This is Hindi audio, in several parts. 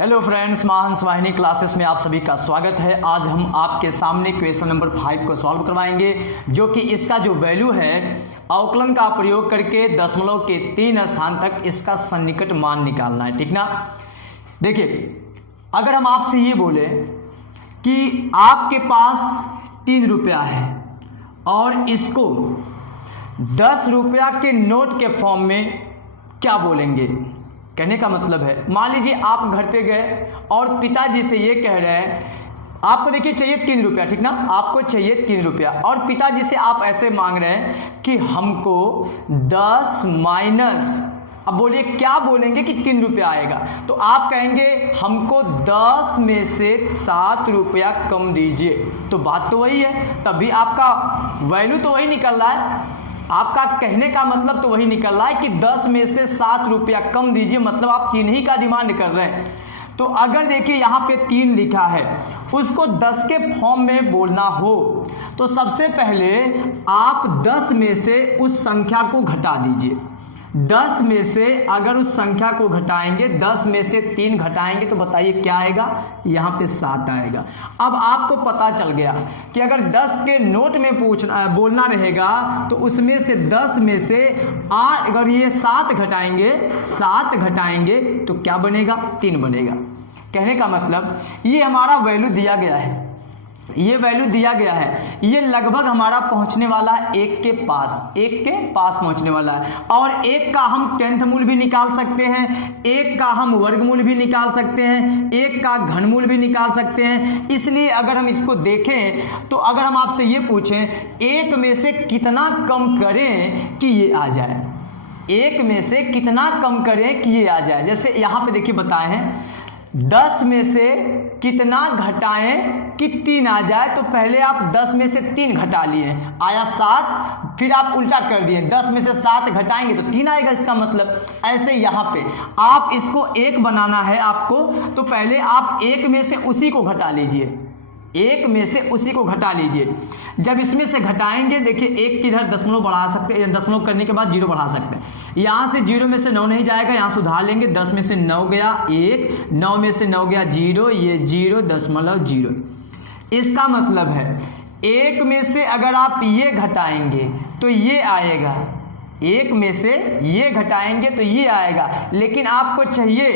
हेलो फ्रेंड्स, महाहंस वाहिनी क्लासेस में आप सभी का स्वागत है। आज हम आपके सामने क्वेश्चन नंबर 5 को सॉल्व करवाएंगे, जो कि इसका जो वैल्यू है अवकलन का प्रयोग करके दशमलव के 3 स्थान तक इसका सन्निकट मान निकालना है। ठीक ना। देखिए, अगर हम आपसे ये बोले कि आपके पास 3 रुपया है और इसको 10 रुपया के नोट के फॉर्म में क्या बोलेंगे। कहने का मतलब है, मान लीजिए आप घर पे गए और पिताजी से ये कह रहे हैं, आपको देखिए चाहिए 3 रुपया, ठीक ना, आपको चाहिए 3 रुपया और पिताजी से आप ऐसे मांग रहे हैं कि हमको 10 माइनस, अब बोलिए क्या बोलेंगे कि 3 रुपया आएगा, तो आप कहेंगे हमको 10 में से 7 रुपया कम दीजिए। तो बात तो वही है, तभी आपका वैल्यू तो वही निकल रहा है, आपका कहने का मतलब तो वही निकल रहा है कि 10 में से 7 रुपया कम दीजिए, मतलब आप 3 ही का डिमांड कर रहे हैं। तो अगर देखिए यहाँ पे 3 लिखा है, उसको 10 के फॉर्म में बोलना हो तो सबसे पहले आप 10 में से उस संख्या को घटा दीजिए। 10 में से अगर उस संख्या को घटाएंगे, 10 में से 3 घटाएंगे तो बताइए क्या आएगा, यहाँ पे 7 आएगा। अब आपको पता चल गया कि अगर 10 के नोट में बोलना रहेगा तो उसमें से 10 में से अगर ये 7 घटाएंगे तो क्या बनेगा, 3 बनेगा। कहने का मतलब ये हमारा वैल्यू दिया गया है, ये वैल्यू दिया गया है, ये लगभग हमारा पहुंचने वाला है 1 के पास पहुंचने वाला है। और 1 का हम 10th मूल भी निकाल सकते हैं, 1 का हम वर्गमूल भी निकाल सकते हैं, 1 का घनमूल भी निकाल सकते हैं। इसलिए अगर हम इसको देखें तो अगर हम आपसे ये पूछें 1 में से कितना कम करें कि ये आ जाए, 1 में से कितना कम करें कि ये आ जाए। जैसे यहाँ पे देखिए बताए हैं 10 में से कितना घटाएं कि 3 आ जाए, तो पहले आप 10 में से 3 घटा लिए, आया 7, फिर आप उल्टा कर दिए 10 में से 7 घटाएंगे तो 3 आएगा। इसका मतलब ऐसे यहाँ पे आप इसको 1 बनाना है आपको, तो पहले आप 1 में से उसी को घटा लीजिए, 1 में से उसी को घटा लीजिए। जब इसमें से घटाएंगे, देखिए 1 की इधर दशमलव बढ़ा सकते हैं, दशमलव करने के बाद 0 बढ़ा सकते हैं। यहाँ से 0 में से 9 नहीं जाएगा, यहाँ सुधार लेंगे, 10 में से 9 गया 1, 9 में से 9 गया 0, ये 0.0। इसका मतलब है 1 में से अगर आप ये घटाएंगे तो ये आएगा, 1 में से ये घटाएंगे तो ये आएगा, लेकिन आपको चाहिए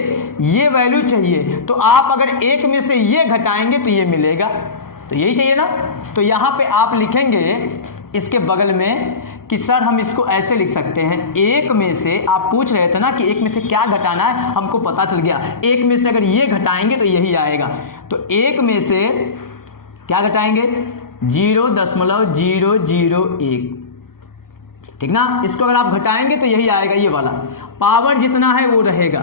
ये वैल्यू चाहिए, तो आप अगर 1 में से ये घटाएंगे तो ये मिलेगा, तो यही चाहिए ना। तो यहाँ पे आप लिखेंगे इसके बगल में कि सर हम इसको ऐसे लिख सकते हैं, 1 में से, आप पूछ रहे थे ना कि 1 में से क्या घटाना है, हमको पता चल गया 1 में से अगर ये घटाएंगे तो यही आएगा। तो 1 में से क्या घटाएंगे, 0.001, ठीक ना। इसको अगर आप घटाएंगे तो यही आएगा, ये वाला पावर जितना है वो रहेगा।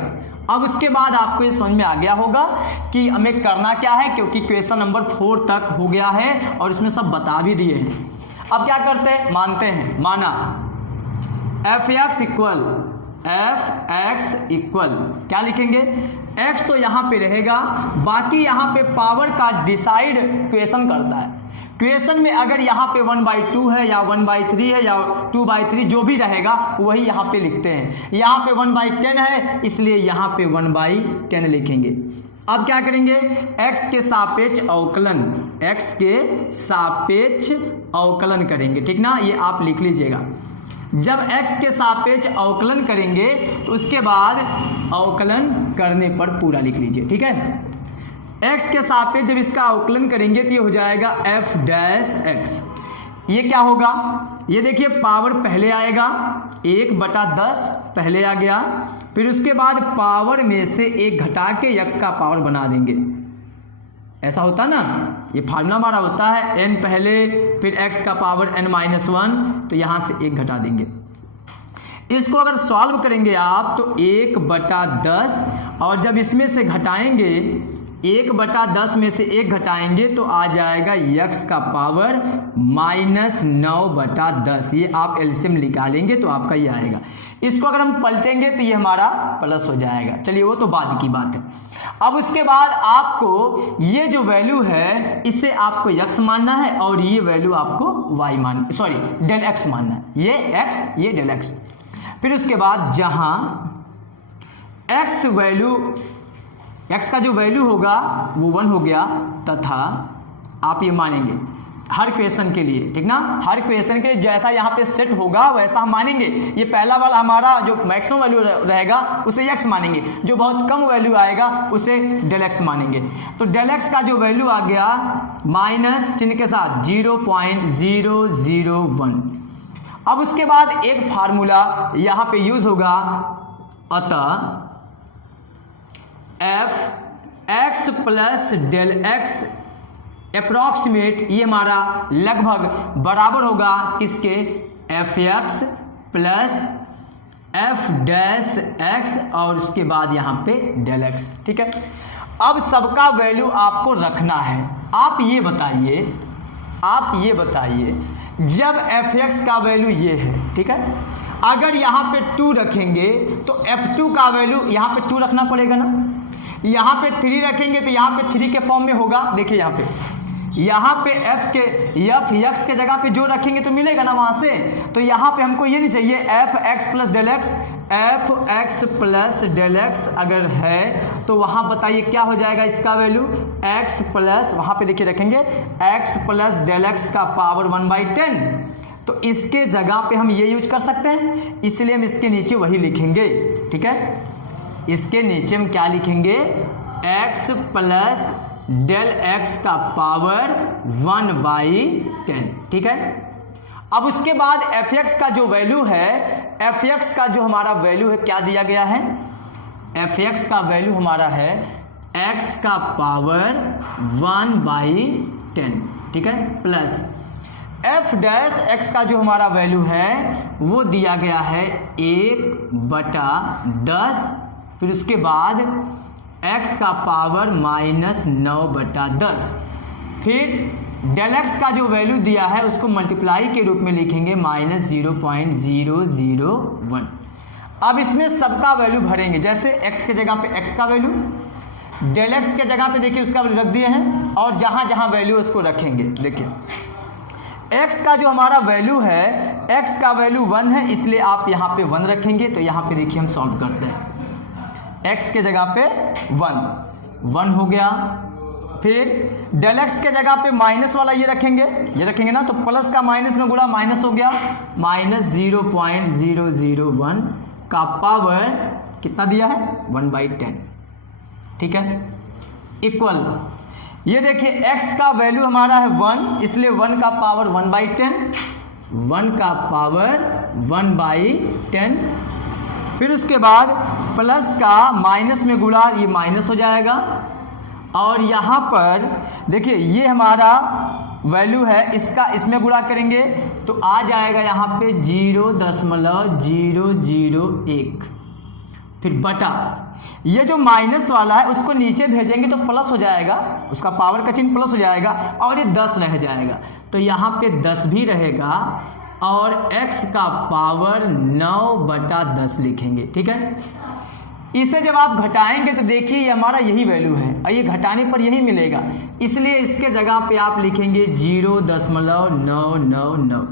अब उसके बाद आपको ये समझ में आ गया होगा कि हमें करना क्या है, क्योंकि क्वेश्चन नंबर 4 तक हो गया है और इसमें सब बता भी दिए हैं। अब क्या करते हैं, मानते हैं, माना f(x) इक्वल क्या लिखेंगे, x तो यहाँ पे रहेगा, बाकी यहाँ पे पावर का डिसाइड क्वेश्चन करता है। क्वेश्चन में अगर यहाँ पे 1/2 है या 1/3 है या 2/3 जो भी रहेगा वही यहाँ पे लिखते हैं। यहाँ पे 1/10 है, इसलिए यहाँ पे 1/10 लिखेंगे। अब क्या करेंगे, x के सापेक्ष अवकलन करेंगे, ठीक ना, ये आप लिख लीजिएगा। जब x के सापेक्ष अवकलन करेंगे तो उसके बाद अवकलन करने पर पूरा लिख लीजिए, ठीक है। x के सापेक्ष जब इसका अवकलन करेंगे तो ये हो जाएगा f'(x). ये क्या होगा, ये देखिए पावर पहले आएगा, 1/10 पहले आ गया, फिर उसके बाद पावर में से 1 घटा के x का पावर बना देंगे। ऐसा होता ना, ये फार्मूला हमारा होता है, n पहले फिर x का पावर n-1, तो यहाँ से 1 घटा देंगे। इसको अगर सॉल्व करेंगे आप तो 1/10, और जब इसमें से घटाएंगे 1/10 में से 1 घटाएंगे तो आ जाएगा x का पावर -9/10। ये आप एलसीएम निकालेंगे तो आपका ये आएगा। इसको अगर हम पलटेंगे तो ये हमारा प्लस हो जाएगा। चलिए वो तो बाद की बात है। अब उसके बाद आपको ये जो वैल्यू है इसे आपको x मानना है और ये वैल्यू आपको डेल x मानना है, ये x ये डेल x। फिर उसके बाद जहां x वैल्यू x का जो वैल्यू होगा वो 1 हो गया, तथा आप ये मानेंगे हर क्वेश्चन के लिए, ठीक ना, हर क्वेश्चन के लिए जैसा यहाँ पे सेट होगा वैसा हम मानेंगे। ये पहला वाला हमारा जो मैक्सिमम वैल्यू रहेगा उसे x मानेंगे, जो बहुत कम वैल्यू आएगा उसे डेल x मानेंगे। तो डेल x का जो वैल्यू आ गया माइनस चिन्ह के साथ 0.001। अब उसके बाद एक फार्मूला यहाँ पे यूज होगा, अतः f x plus del x approximate, ये हमारा लगभग बराबर होगा किसके, f x plus f dash x और उसके बाद यहाँ पे डेल एक्स, ठीक है। अब सबका वैल्यू आपको रखना है। आप ये बताइए जब एफ एक्स का वैल्यू ये है, ठीक है, अगर यहाँ पे 2 रखेंगे तो f2 का वैल्यू यहाँ पे 2 रखना पड़ेगा ना, यहाँ पे 3 रखेंगे तो यहाँ पे 3 के फॉर्म में होगा। देखिए यहाँ पे एफ एक्स के जगह पे जो रखेंगे तो मिलेगा ना वहाँ से। तो यहाँ पे हमको ये नहीं चाहिए f x plus del x, f x plus del x अगर है तो वहाँ बताइए क्या हो जाएगा इसका वैल्यू, एक्स प्लस, वहाँ पे देखिए रखेंगे एक्स प्लस डेल एक्स का पावर 1/10। तो इसके जगह पे हम ये यूज कर सकते हैं, इसलिए हम इसके नीचे वही लिखेंगे, ठीक है। इसके नीचे हम क्या लिखेंगे, एक्स प्लस डेल एक्स का पावर 1/10, ठीक है। अब उसके बाद एफ एक्स का जो वैल्यू है, एफ एक्स का जो हमारा वैल्यू है क्या दिया गया है, एफ एक्स का वैल्यू हमारा है एक्स का पावर 1/10, ठीक है, प्लस एफ डैश एक्स का जो हमारा वैल्यू है वो दिया गया है 1/10, फिर उसके बाद x का पावर -9/10, फिर डेल x का जो वैल्यू दिया है उसको मल्टीप्लाई के रूप में लिखेंगे -0.001। अब इसमें सबका वैल्यू भरेंगे, जैसे x के जगह पे x का वैल्यू, डेल x के जगह पे देखिए उसका वैल्यू रख दिए हैं, और जहाँ जहाँ वैल्यू उसको रखेंगे। देखिए x का जो हमारा वैल्यू है, x का वैल्यू 1 है, इसलिए आप यहाँ पे 1 रखेंगे। तो यहाँ पे देखिए हम सॉल्व करते हैं, x के जगह पे 1 हो गया, फिर डेल x के जगह पे माइनस वाला ये रखेंगे ना, तो प्लस का माइनस में गुणा माइनस हो गया, -0.001 का पावर कितना दिया है 1/10, ठीक है, इक्वल, ये देखिए x का वैल्यू हमारा है 1, इसलिए 1 का पावर 1/10, 1 का पावर 1/10, फिर उसके बाद प्लस का माइनस में गुणा, ये माइनस हो जाएगा, और यहाँ पर देखिए ये हमारा वैल्यू है, इसका इसमें गुणा करेंगे तो आ जाएगा यहाँ पे 0.001, फिर बटा, ये जो माइनस वाला है उसको नीचे भेजेंगे तो प्लस हो जाएगा, उसका पावर का चिन्ह प्लस हो जाएगा, और ये 10 रह जाएगा, तो यहाँ पे 10 भी रहेगा, और x का पावर 9/10 लिखेंगे, ठीक है। इसे जब आप घटाएंगे तो देखिए ये हमारा यही वैल्यू है, और ये घटाने पर यही मिलेगा, इसलिए इसके जगह पे आप लिखेंगे 0.999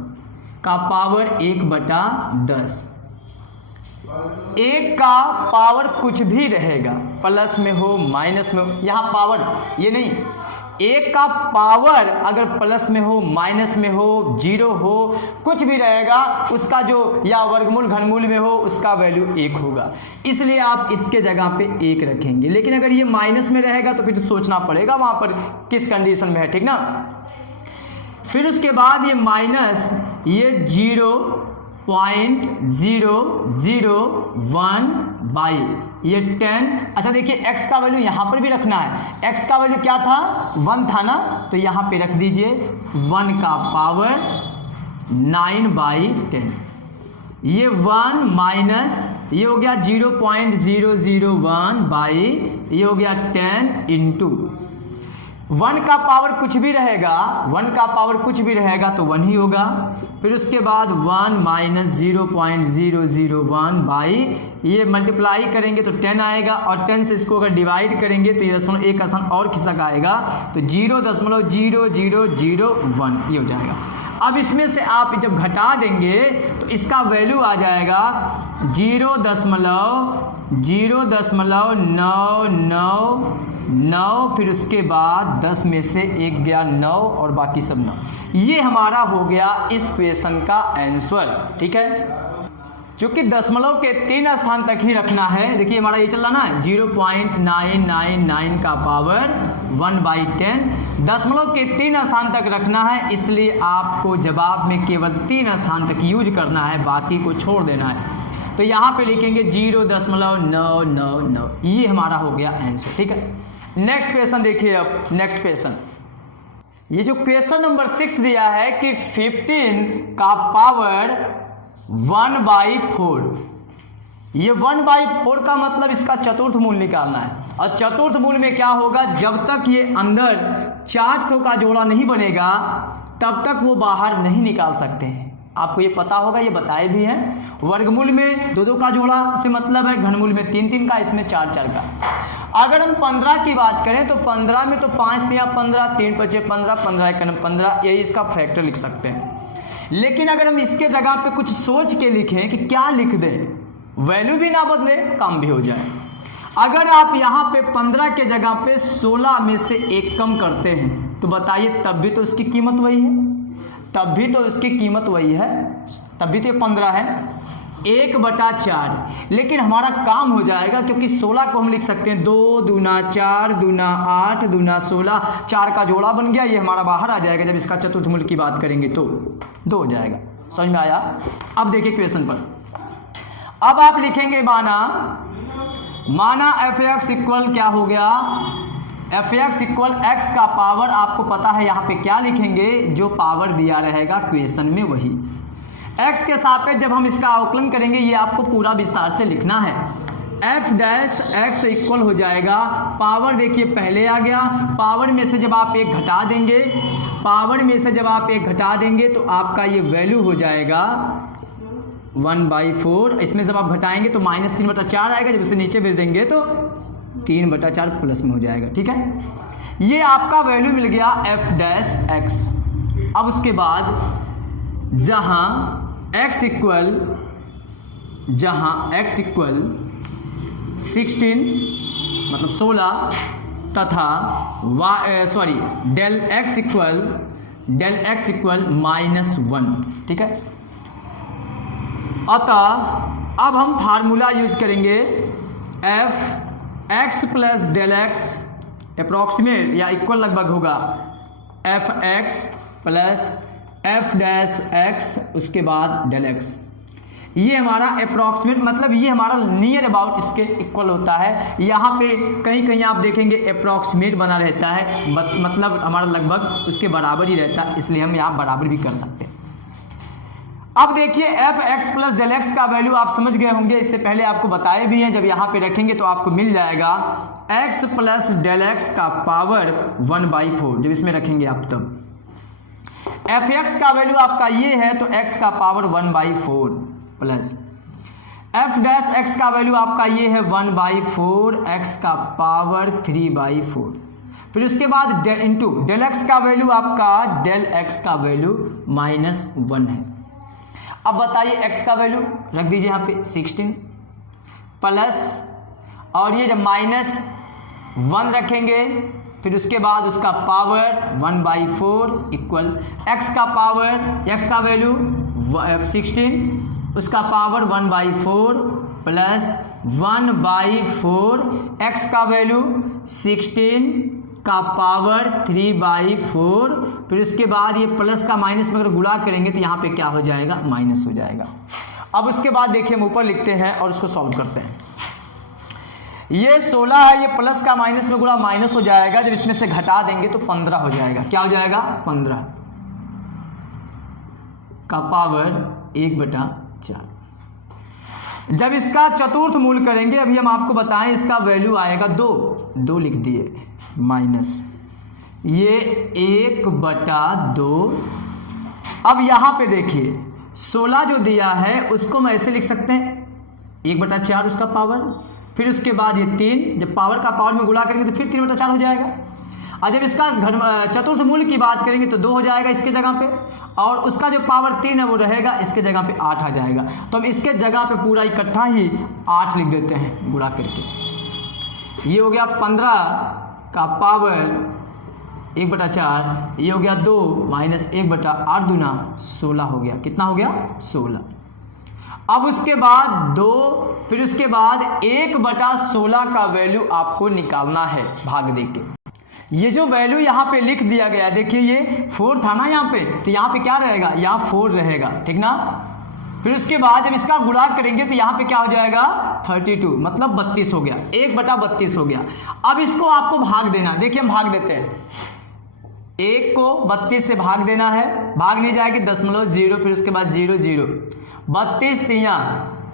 का पावर 1/10। 1 का पावर कुछ भी रहेगा, प्लस में हो माइनस में हो, यहाँ पावर ये नहीं, 1 का पावर अगर प्लस में हो माइनस में हो 0 हो कुछ भी रहेगा, उसका जो या वर्गमूल घनमूल में हो उसका वैल्यू 1 होगा, इसलिए आप इसके जगह पे 1 रखेंगे। लेकिन अगर ये माइनस में रहेगा तो फिर सोचना पड़ेगा वहाँ पर किस कंडीशन में है, ठीक ना। फिर उसके बाद ये माइनस, ये 0.001 ये 10। अच्छा देखिए x का वैल्यू यहाँ पर भी रखना है, x का वैल्यू क्या था 1 था ना, तो यहाँ पे रख दीजिए 1 का पावर 9/10, ये 1 माइनस ये हो गया 0.001 ये हो गया 10 इंटू 1 का पावर कुछ भी रहेगा, 1 का पावर कुछ भी रहेगा तो 1 ही होगा। फिर उसके बाद 1 माइनस 0.001 ये मल्टीप्लाई करेंगे तो 10 आएगा, और 10 से इसको अगर डिवाइड करेंगे तो ये 1 स्थान और खिसक आएगा, तो 0.0001 ये हो जाएगा। अब इसमें से आप जब घटा देंगे तो इसका वैल्यू आ जाएगा 0.0 0.999, फिर उसके बाद 10 में से 1 गया 9 और बाकी सब 9। ये हमारा हो गया इस क्वेश्चन का आंसर। ठीक है, क्योंकि दशमलव के 3 स्थान तक ही रखना है। देखिए हमारा ये चल रहा ना 0.999 का पावर 1/10, दशमलव के 3 स्थान तक रखना है, इसलिए आपको जवाब में केवल 3 स्थान तक यूज करना है, बाकी को छोड़ देना है। तो यहाँ पे लिखेंगे 0.999, ये हमारा हो गया आंसर। ठीक है, नेक्स्ट क्वेश्चन देखिए। अब नेक्स्ट क्वेश्चन, ये जो क्वेश्चन नंबर 6 दिया है कि 15 का पावर 1/4, ये 1/4 का मतलब इसका चतुर्थ मूल निकालना है। और चतुर्थ मूल में क्या होगा, जब तक ये अंदर 4 ठो का जोड़ा नहीं बनेगा तब तक वो बाहर नहीं निकाल सकते हैं। आपको ये पता होगा, ये बताए भी हैं। वर्गमूल में 2-2 का जोड़ा से मतलब है, घनमूल में 3-3 का, इसमें 4-4 का। अगर हम 15 की बात करें तो 15 में तो 5 दिया 15, 3 5 15, 15 1 15, यही इसका फैक्टर लिख सकते हैं। लेकिन अगर हम इसके जगह पे कुछ सोच के लिखें कि क्या लिख दें, वैल्यू भी ना बदले, काम भी हो जाए। अगर आप यहाँ पे 15 के जगह पे 16 में से 1 कम करते हैं तो बताइए, तब भी तो इसकी कीमत वही है, तब भी तो इसकी कीमत वही है, तब भी तो ये 15 है, 1/4। लेकिन हमारा काम हो जाएगा, क्योंकि 16 को हम लिख सकते हैं 2 दूना 4 दूना 8 दूना 16, 4 का जोड़ा बन गया, ये हमारा बाहर आ जाएगा। जब इसका चतुर्थ मूल की बात करेंगे तो 2 हो जाएगा। समझ में आया? अब देखिए क्वेश्चन पर, अब आप लिखेंगे माना f(x) इक्वल क्या हो गया, f(x) इक्वल x का पावर, आपको पता है यहाँ पे क्या लिखेंगे, जो पावर दिया रहेगा क्वेश्चन में वही। x के सापेक्ष जब हम इसका अवकलन करेंगे, ये आपको पूरा विस्तार से लिखना है। f(x) इक्वल हो जाएगा, पावर देखिए पहले आ गया, पावर में से जब आप 1 घटा देंगे, पावर में से जब आप 1 घटा देंगे तो आपका ये वैल्यू हो जाएगा 1/4। इसमें जब आप घटाएंगे तो -3/4 आएगा, जब इसे नीचे भेज देंगे तो 3/4 प्लस में हो जाएगा। ठीक है, ये आपका वैल्यू मिल गया f(x). अब उसके बाद जहां x इक्वल 16 मतलब 16 तथा डेल x इक्वल -1। ठीक है, अतः अब हम फार्मूला यूज करेंगे, f(x) plus del x approximate या इक्वल लगभग होगा f(x) प्लस f'(x), उसके बाद डेल x। ये हमारा अप्रॉक्सीमेट मतलब ये हमारा नियर अबाउट इसके इक्वल होता है। यहाँ पे कहीं कहीं आप देखेंगे अप्रॉक्सीमेट बना रहता है, मतलब हमारा लगभग उसके बराबर ही रहता है, इसलिए हम यहाँ बराबर भी कर सकते हैं। अब देखिए f(x) प्लस डेल x का वैल्यू आप समझ गए होंगे, इससे पहले आपको बताए भी हैं। जब यहाँ पे रखेंगे तो आपको मिल जाएगा x प्लस डेल x का पावर 1/4। जब इसमें रखेंगे आप तब f(x) का वैल्यू आपका ये है तो x का पावर 1/4 प्लस f'(x) का वैल्यू आपका ये है 1/4, x का पावर 3/4। फिर उसके बाद इंटू डेल x का वैल्यू आपका डेल x का वैल्यू -1 है। अब बताइए x का वैल्यू रख दीजिए यहाँ पे 16 प्लस, और ये जब -1 रखेंगे फिर उसके बाद उसका पावर 1/4 इक्वल x का वैल्यू 16, उसका पावर 1/4 प्लस 1/4, x का वैल्यू 16 का पावर 3/4। फिर उसके बाद ये प्लस का माइनस में अगर गुणा करेंगे तो यहाँ पे क्या हो जाएगा, माइनस हो जाएगा। अब उसके बाद देखिए हम ऊपर लिखते हैं और उसको सॉल्व करते हैं। ये 16 है, ये प्लस का माइनस में गुणा माइनस हो जाएगा, जब इसमें से घटा देंगे तो 15 हो जाएगा। क्या हो जाएगा, 15 का पावर 1/4। जब इसका चतुर्थ मूल करेंगे, अभी हम आपको बताएं, इसका वैल्यू आएगा 2 लिख दिए माइनस ये 1/2। अब यहाँ पे देखिए 16 जो दिया है उसको हम ऐसे लिख सकते हैं 1/4 उसका पावर, फिर उसके बाद ये 3, जब पावर का पावर में गुणा करेंगे तो फिर 3/4 हो जाएगा। और जब इसका चतुर्थ मूल की बात करेंगे तो 2 हो जाएगा इसके जगह पे, और उसका जो पावर 3 है वो रहेगा इसके जगह पे 8 आ जाएगा। तो हम इसके जगह पे पूरा इकट्ठा ही 8 लिख देते हैं गुणा करके। ये हो गया 15 का पावर 1/4, ये हो गया 2 माइनस 1/8 दूना 16 हो गया। कितना हो गया? 16। अब उसके बाद 2, फिर उसके बाद 1/16 का वैल्यू आपको निकालना है भाग दे के। ये जो वैल्यू यहाँ पे लिख दिया गया है, देखिए ये 4 था ना यहाँ पे, तो यहाँ पे क्या रहेगा? यहाँ 4 रहेगा, ठीक ना। फिर उसके बाद जब इसका गुणा करेंगे तो यहाँ पे क्या हो जाएगा? 32, मतलब 32 हो गया, 1/32 हो गया। अब इसको आपको भाग देना, देखिए हम भाग देते हैं। 1 को 32 से भाग देना है, भाग नहीं जाएगी 0.0, फिर उसके बाद 0 0, 32 3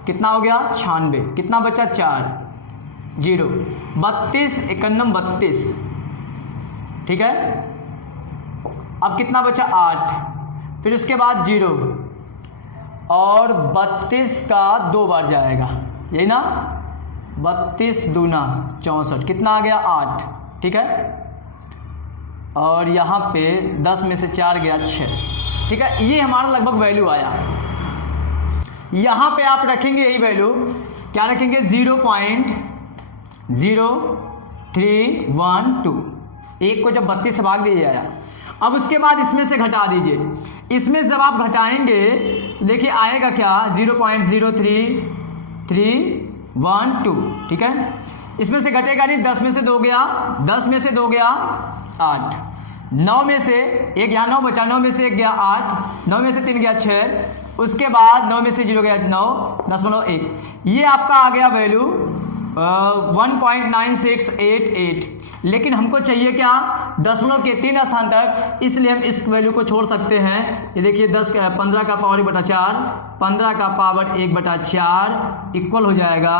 कितना हो गया? 96, कितना बचा? 4 0, 32 51 32, ठीक है। अब कितना बचा? 8, फिर उसके बाद 0, और 32 का 2 बार जाएगा, यही ना। 32 दूना 64, कितना आ गया? 8, ठीक है। और यहाँ पे 10 में से 4 गया 6, ठीक है। ये हमारा लगभग वैल्यू आया। यहाँ पे आप रखेंगे यही वैल्यू, क्या रखेंगे? 0.0312। 1 को जब 32 से भाग दिया जाएगा। अब उसके बाद इसमें से घटा दीजिए। इसमें जब आप घटाएंगे तो देखिए आएगा क्या? 0.03312, ठीक है। इसमें से घटेगा नहीं, 10 में से 2 गया, 10 में से 2 गया 8, 9 में से 1 यहाँ 9 बचा, 9 में से 1 गया 8, 9 में से 3 गया 6, उसके बाद 9 में से 0 गया 9, 10.1। ये आपका आ गया वैल्यू 1.9688। लेकिन हमको चाहिए क्या? दशमलव के 3 स्थान तक, इसलिए हम इस वैल्यू को छोड़ सकते हैं। ये देखिए 15 का पावर 1/4, 15 का पावर 1/4 इक्वल हो जाएगा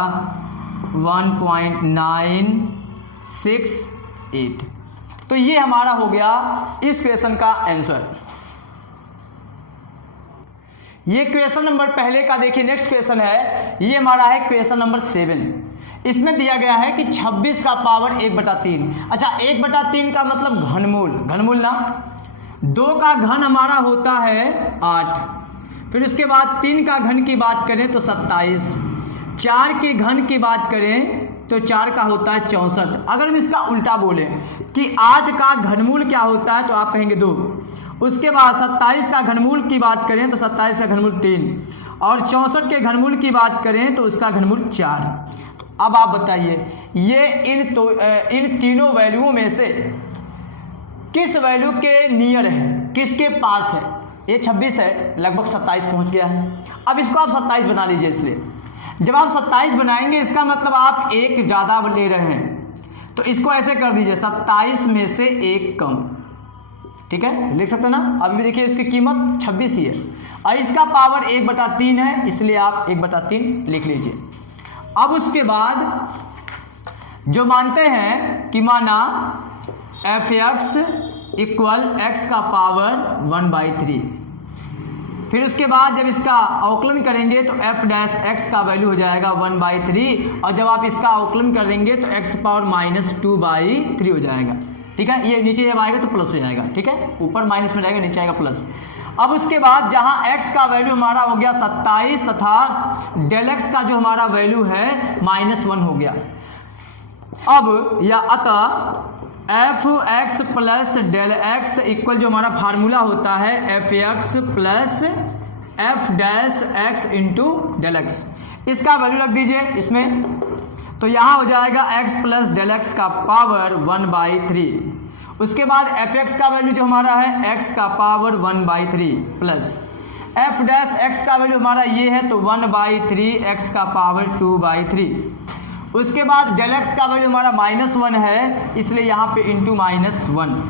1.968। तो ये हमारा हो गया इस क्वेश्चन का आंसर। ये क्वेश्चन नंबर पहले का देखिए। नेक्स्ट क्वेश्चन है, ये हमारा है क्वेश्चन नंबर 7। इसमें दिया गया है कि 26 का पावर 1/3। अच्छा, 1/3 का मतलब घनमूल, घनमूल ना। 2 का घन हमारा होता है 8, फिर उसके बाद 3 का घन की बात करें तो 27, 4 के घन की बात करें तो 4 का होता है 64। अगर हम इसका उल्टा बोले कि 8 का घनमूल क्या होता है तो आप कहेंगे 2। उसके बाद 27 का घनमूल की बात करें तो 27 का घनमूल 3, और 64 के घनमूल की बात करें तो उसका घनमूल 4। अब आप बताइए ये इन तीनों वैल्यूओं में से किस वैल्यू के नियर है, किसके पास है? ये 26 है, लगभग 27 पहुंच गया है। अब इसको आप 27 बना लीजिए। इसलिए जब आप 27 बनाएंगे इसका मतलब आप 1 ज़्यादा ले रहे हैं, तो इसको ऐसे कर दीजिए 27 में से 1 कम, ठीक है, लिख सकते हैं ना। अभी देखिए इसकी कीमत 26 ही है, और इसका पावर 1/3 है, इसलिए आप 1/3 लिख लीजिए। अब उसके बाद जो मानते हैं कि माना f(x) इक्वल x का पावर 1/3, फिर उसके बाद जब इसका अवकलन करेंगे तो f' का वैल्यू हो जाएगा 1/3, और जब आप इसका अवकलन करेंगे तो x पावर -2/3 हो जाएगा, ठीक है। ये नीचे जब आएगा तो प्लस हो जाएगा, ठीक है, ऊपर माइनस में जाएगा, नीचे आएगा प्लस। अब उसके बाद जहां x का वैल्यू हमारा हो गया 27 तथा डेल x का जो हमारा वैल्यू है -1 हो गया। अब या अतः f(x) plus del x equal जो हमारा फार्मूला होता है f(x) plus f' into del x, इसका वैल्यू रख दीजिए इसमें। तो यहाँ हो जाएगा x प्लस डेल x का पावर 1/3। उसके बाद f(x) का वैल्यू जो हमारा है x का पावर 1/3 प्लस f' का वैल्यू हमारा ये है तो 1/3 x का पावर 2/3। उसके बाद डेल x का वैल्यू हमारा -1 है, इसलिए यहाँ पे इंटू -1।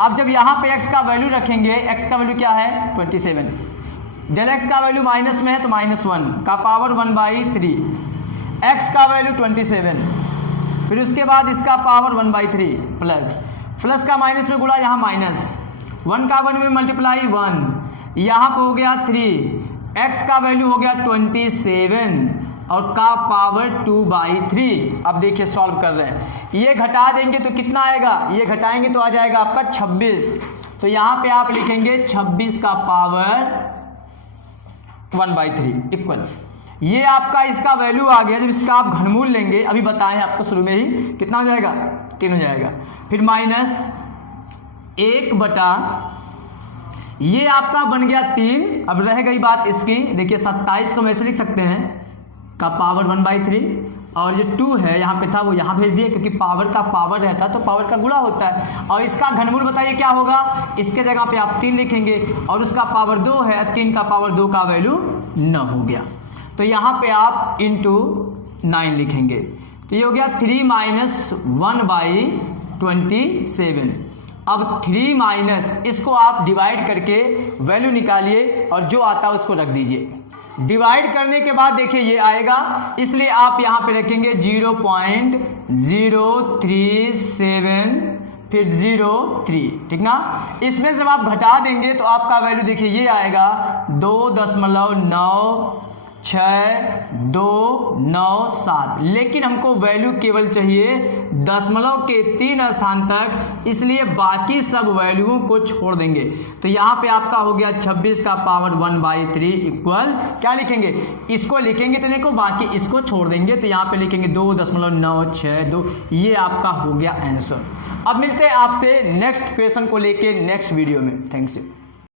अब जब यहाँ पे x का वैल्यू रखेंगे, x का वैल्यू क्या है 27, डेल x का वैल्यू माइनस में है तो -1 का पावर 1/3, x का वैल्यू 27, फिर उसके बाद इसका पावर 1/3 प्लस का माइनस में गुणा, यहाँ माइनस 1 का 1 में मल्टीप्लाई 1, यहाँ पे हो गया 3, x का वैल्यू हो गया 27, और का पावर 2/3। अब देखिए सॉल्व कर रहे हैं, ये घटा देंगे तो कितना आएगा, ये घटाएंगे तो आ जाएगा आपका 26। तो यहाँ पे आप लिखेंगे 26 का पावर 1/3 इक्वल, ये आपका इसका वैल्यू आ गया। जब इसका आप घनमूल लेंगे, अभी बताएं आपको शुरू में ही, कितना हो जाएगा, 3 हो जाएगा। फिर माइनस 1 बटा, ये आपका बन गया 3। अब रह गई बात इसकी, देखिए 27 को हम ऐसे लिख सकते हैं का पावर 1/3, और जो 2 है यहाँ पे था वो यहाँ भेज दिए, क्योंकि पावर का पावर रहता है तो पावर का गुणा होता है। और इसका घनमूल बताइए क्या होगा, इसके जगह पे आप 3 लिखेंगे, और उसका पावर 2 है, 3 का पावर 2 का वैल्यू 9 हो गया। तो यहाँ पे आप इंटू 9 लिखेंगे, तो ये हो गया 3 - 1/27। अब 3 माइनस, इसको आप डिवाइड करके वैल्यू निकालिए और जो आता है उसको रख दीजिए। डिवाइड करने के बाद देखिए ये आएगा, इसलिए आप यहाँ पे रखेंगे 0.037 फिर 03, ठीक ना। इसमें जब आप घटा देंगे तो आपका वैल्यू देखिए ये आएगा 2.9297। लेकिन हमको वैल्यू केवल चाहिए दशमलव के 3 स्थान तक, इसलिए बाकी सब वैल्यूओं को छोड़ देंगे। तो यहाँ पे आपका हो गया 26 का पावर 1/3 इक्वल, क्या लिखेंगे, इसको लिखेंगे तो देखो, बाकी इसको छोड़ देंगे, तो यहाँ पे लिखेंगे 2.962। ये आपका हो गया आंसर। अब मिलते हैं आपसे नेक्स्ट क्वेश्चन को लेके नेक्स्ट वीडियो में। Thanks you.